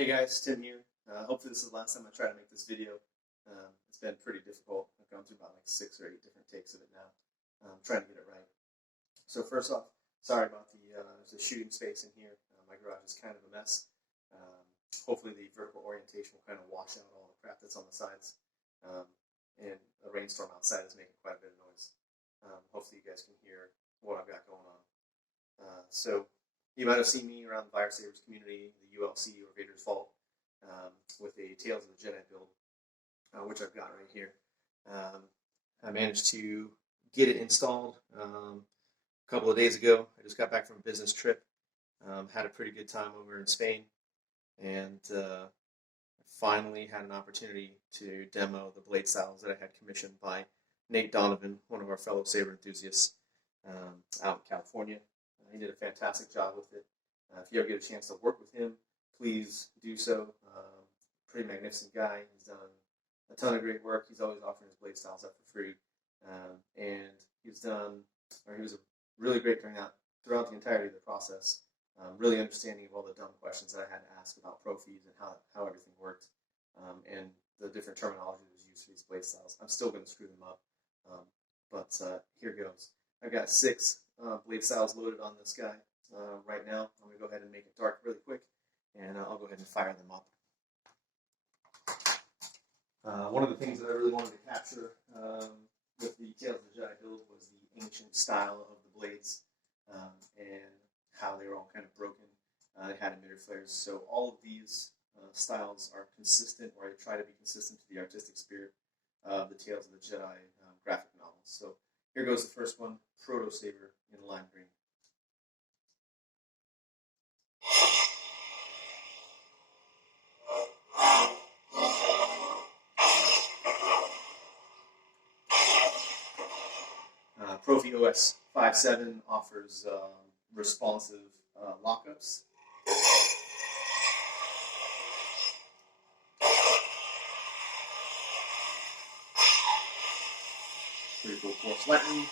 Hey guys, Tim here. Hopefully this is the last time I try to make this video. It's been pretty difficult. I've gone through about like 6 or 8 different takes of it now. Trying to get it right. So first off, sorry about there's a shooting space in here. My garage is kind of a mess. Hopefully the vertical orientation will kind of wash out all the crap that's on the sides. And a rainstorm outside is making quite a bit of noise. Hopefully you guys can hear what I've got going on. So you might have seen me around the Vire Sabers community, the ULC or Vader's Vault, with a Tales of the Jedi build, which I've got right here. I managed to get it installed a couple of days ago. I just got back from a business trip, had a pretty good time over in Spain, and finally had an opportunity to demo the blade styles that I had commissioned by Nate Donovan, one of our fellow Saber enthusiasts out in California. He did a fantastic job with it. If you ever get a chance to work with him, please do so. Pretty magnificent guy. He's done a ton of great work. He's always offering his blade styles up for free. And he was really great throughout the entirety of the process. Really understanding of all the dumb questions that I had to ask about Proffie and how everything worked. And the different terminology that was used for these blade styles. I'm still going to screw them up. But here goes. I've got 6 blade styles loaded on this guy right now. I'm going to go ahead and make it dark really quick, and I'll go ahead and fire them up. One of the things that I really wanted to capture with the Tales of the Jedi build was the ancient style of the blades and how they were all kind of broken. They had emitter flares, so all of these styles are consistent, or I try to be consistent to the artistic spirit of the Tales of the Jedi graphic novels. So here goes the first one, Proto Saber in lime green. Proffie OS5.7 offers responsive lockups. Pretty cool force lightning.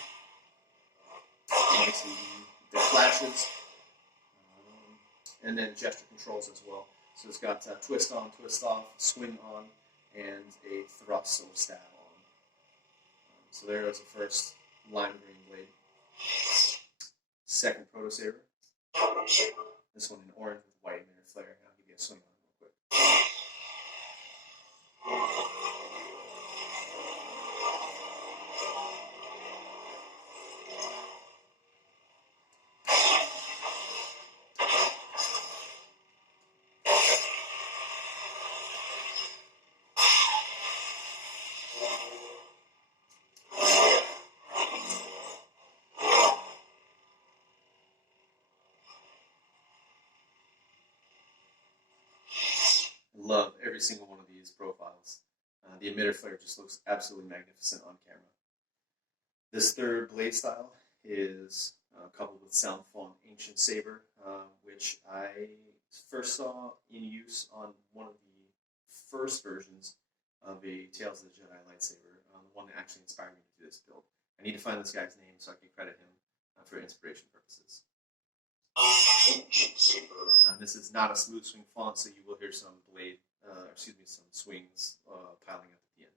Obviously the flashes. And then gesture controls as well. So it's got twist on, twist off, swing on, and a thrust or stab on. So there goes the first lime green blade. Second Proto Saber. This one in orange with white emitter flare. I'll give you a swing on it real quick. Love every single one of these profiles. The emitter flare just looks absolutely magnificent on camera. This third blade style is coupled with Sound Font Ancient Saber, which I first saw in use on one of the first versions of a Tales of the Jedi lightsaber, the one that actually inspired me to do this build. I need to find this guy's name so I can credit him for inspiration purposes. This is not a smooth swing font, so you will hear some some swings piling up at the end.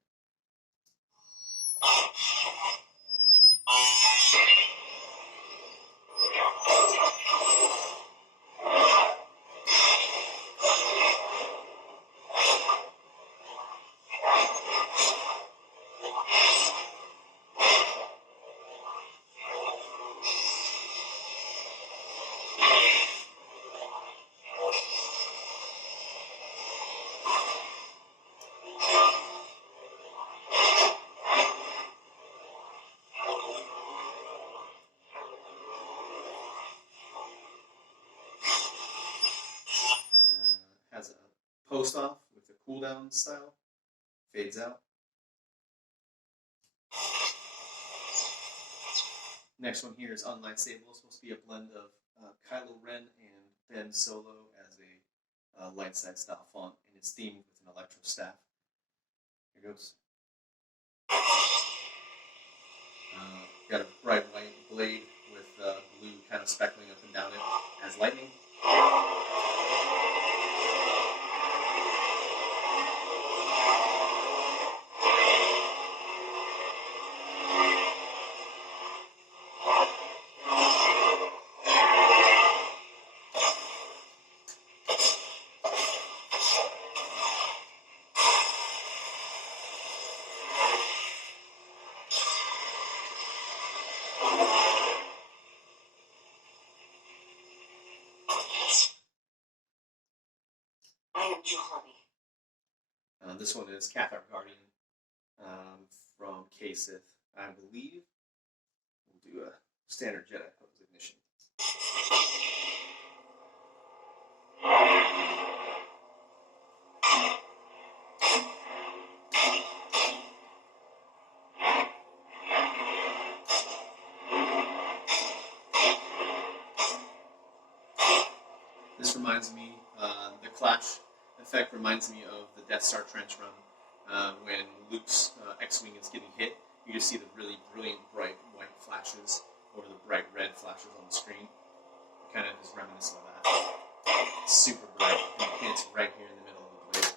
Has a post off with a cooldown style, fades out. Next one here is Unlightsable. It's supposed to be a blend of Kylo Ren and Ben Solo as a light side style font, and it's themed with an electro staff. Here goes. Got a bright white blade with blue kind of speckling up and down it as lightning. am Juhani. This one is Cathar Guardian from K-Sith. I believe we'll do a standard Jedi pose ignition. This reminds me, the Clash effect reminds me of the Death Star trench run when Luke's X-Wing is getting hit. You just see the really brilliant bright white flashes over the bright red flashes on the screen. Kind of is reminiscent of that. It's super bright, and it hits right here in the middle of the blade.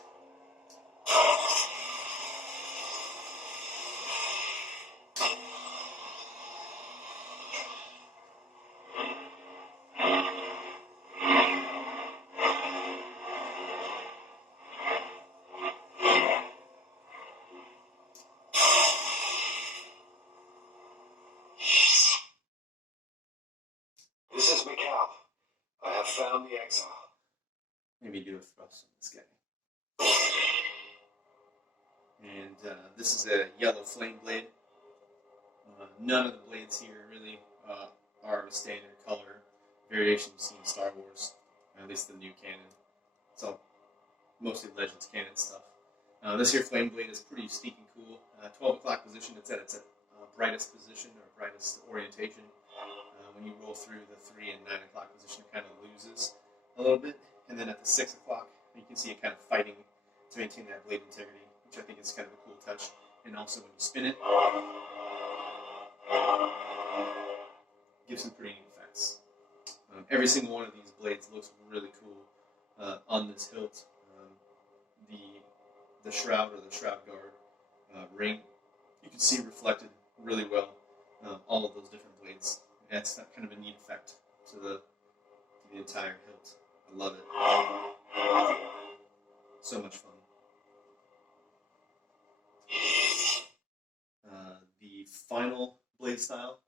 This is Mikal. I have found the exile. Maybe do a thrust on this guy. And this is a yellow flame blade. None of the blades here really are standard color variations seen in Star Wars, at least the new canon. It's all mostly Legends canon stuff. This here flame blade is pretty sneaky cool. 12 o'clock position, it's at its brightest position or brightest orientation. When you roll through the 3 and 9 o'clock position, it kind of loses a little bit. And then at the 6 o'clock, you can see it kind of fighting to maintain that blade integrity, which I think is kind of a cool touch. And also when you spin it, gives some pretty neat effects. Every single one of these blades looks really cool on this hilt. The shroud or the shroud guard ring, you can see reflected really well all of those different blades. It adds that kind of a neat effect to the entire hilt. I love it. So much fun. The final blade style.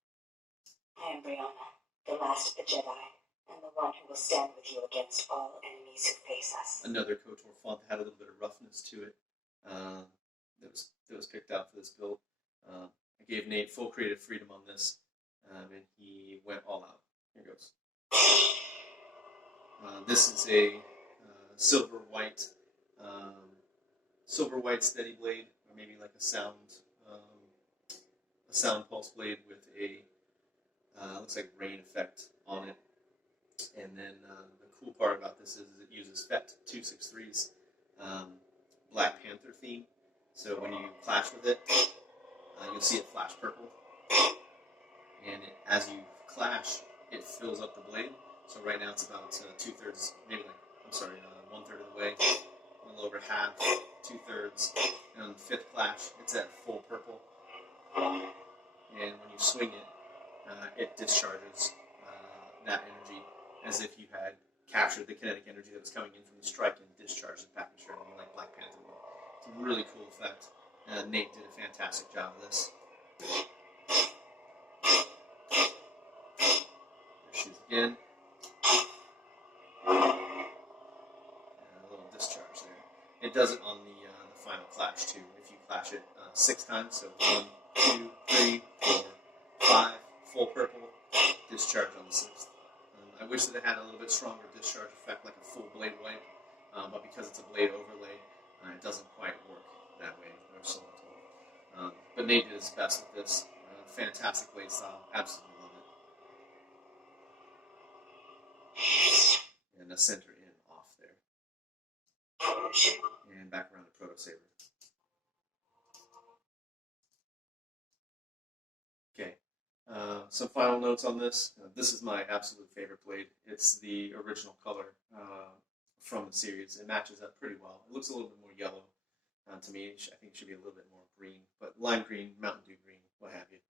I am Brianna, the last of the Jedi, and the one who will stand with you against all enemies who face us. Another KOTOR font that had a little bit of roughness to it that was picked out for this build. I gave Nate full creative freedom on this, and he went all out. Here goes. This is a silver white steady blade, or maybe like a sound pulse blade with a looks like rain effect on it. And then the cool part about this is it uses FET263's Black Panther theme. So when you clash with it, you'll see it flash purple. And as you clash, it fills up the blade. So right now it's about 2/3, maybe like, 1/3 of the way, a little over half, 2/3. And on the 5th clash, it's at full purple. And when you swing it, it discharges that energy as if you had captured the kinetic energy that was coming in from the strike and discharged it back into your enemy like Black Panther would. It's a really cool effect. Nate did a fantastic job of this. There she is again. And a little discharge there. It does it on the final clash too. If you clash it 6 times, so 1, 2, 3, 4, 5, full purple, discharge on the 6th. I wish that it had a little bit stronger discharge effect, like a full blade wipe, but because it's a blade overlay, it doesn't quite work that way. Or so I'm told. But Nate did his best with this. Fantastic blade style, absolutely love it. And a center in off there. And back around to Proto Saber. Okay. Some final notes on this. This is my absolute favorite blade. It's the original color from the series. It matches up pretty well. It looks a little bit more yellow to me. I think it should be a little bit more green, but lime green, Mountain Dew green, what have you.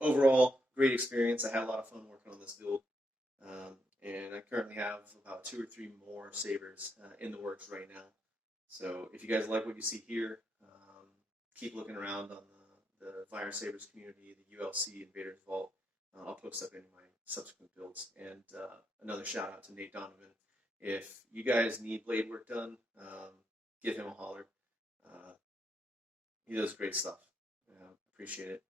Overall, great experience. I had a lot of fun working on this build, and I currently have about 2 or 3 more Sabers in the works right now. So if you guys like what you see here, keep looking around on the Vire Sabers community, the ULC, and Vader's Vault. I'll post up any of my subsequent builds. And another shout out to Nate Donovan If you guys need blade work done, give him a holler. He does great stuff. Appreciate it.